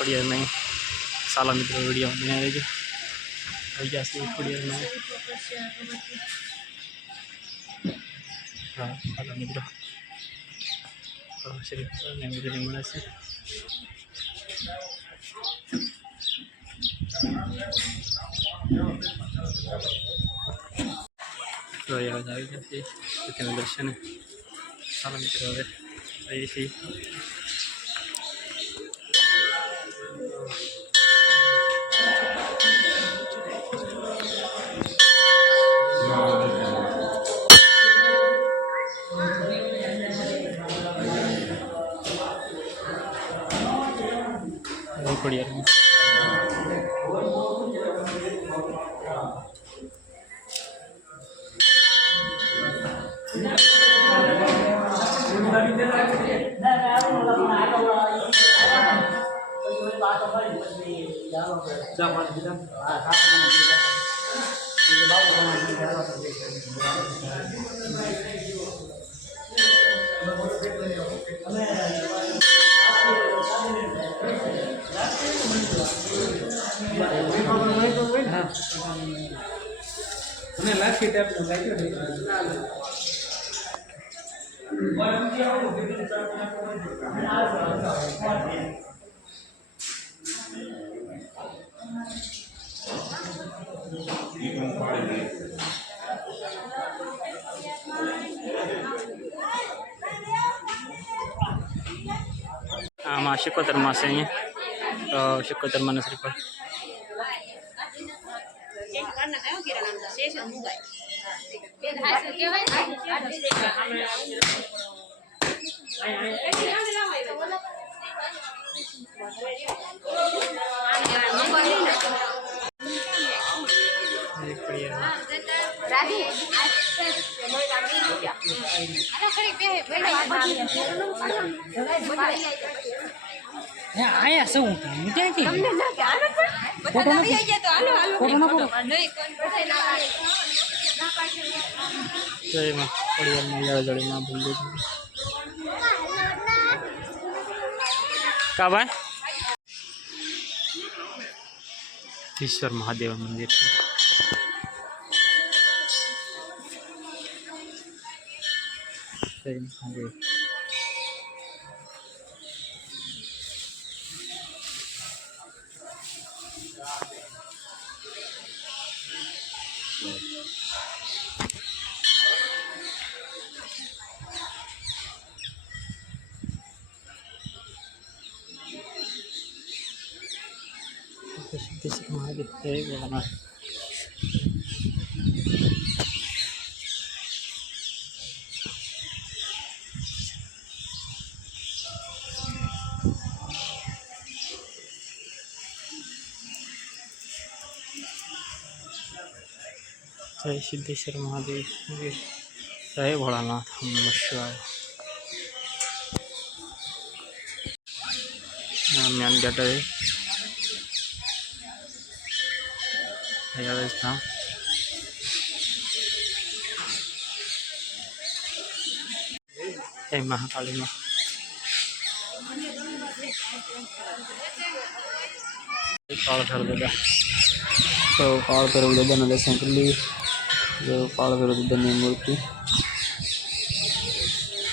खड़ियार में साला मित्र वीडियो बना रही है खड़ियार में। हाँ साला मित्र शरीफ મળે છે। તો યાદ આવી જશે તેના દર્શન સાલા મિત્ર હવે આવી છે। खड़ियार में आम शिकोतर में से तो शिकोतर में नसरी पर आया सौ क्या की फोटो ना जय मां खड़ियार में यार जड़ी मां बंदे का भाई ईश्वर महादेव मंदिर जय महादेव। महादेव जय सिद्धेश्वर महादेव जय भोलानाथ नमः शिवाय। मेन गेट है था महाकाली में काल भैरव दादा तो काल भैरव दादा ने दर्शन कर लिए जो काल भैरव दादा की मूर्ति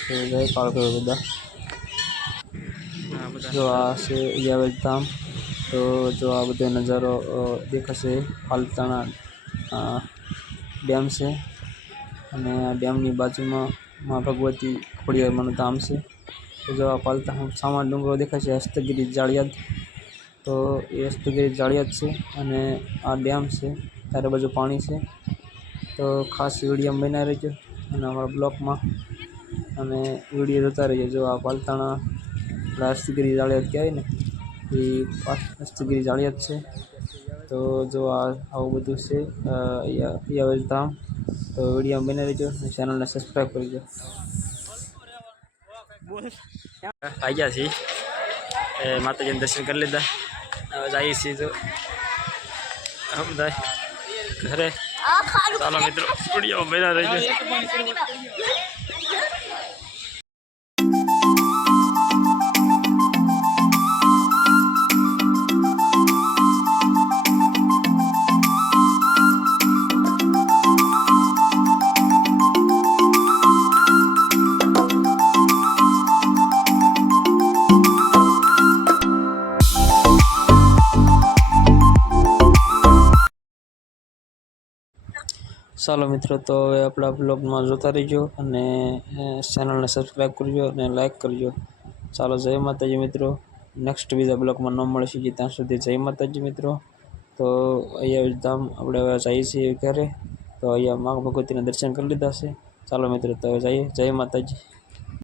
तो जय काल भैरव दादा जो आ से धाम તો જો આ બધો નજારો દેખાશે પાલતાણા ડેમ છે અને આ ડેમની બાજુમાં મા ભગવતી ખોડિયારમાંનું ધામ છે. તો જો આ પાલતાણા સામા ડુંગરો દેખાય છે હસ્તગીરી જાળિયાદ, તો એ હસ્તગીરી જાળિયાદ છે અને આ ડેમ છે, ચારે બાજુ પાણી છે. તો ખાસ વિડીયો બનાવી રહેજો અને અમારા બ્લોગમાં અને વિડીયો જોતા રહીજો. જો આ પાલતાણા હસ્તગીરી જાળિયાદ કહેવાય ને એ હસ્તગીરી જાળિયાદ છે. તો જો આવું બધું છે અહીંયા ધામ. તો વિડીયો બનાવી રહેજો અને ચેનલને સબસ્ક્રાઈબ કરી દો. આવ્યા છીએ માતાજીને દર્શન કરી લીધા, હવે જઈએ છીએ તો બધા ઘરે. ચાલો મિત્રો વિડીયો બનાવી રહેજો. ચાલો મિત્રો, તો હવે આપણા બ્લોગમાં જોતા રહીજો અને ચેનલને સબસ્ક્રાઈબ કરજો અને લાઈક કરજો. ચાલો, જય માતાજી મિત્રો. નેક્સ્ટ બીજા બ્લોગમાં ન મળી શકીએ ત્યાં સુધી જય માતાજી મિત્રો. તો અહીંયા ધામ આપણે હવે જઈએ છીએ ઘરે. તો અહીંયા મા ભગવતીના દર્શન કરી લીધા છે. ચાલો મિત્રો, તો હવે જઈએ. જય માતાજી.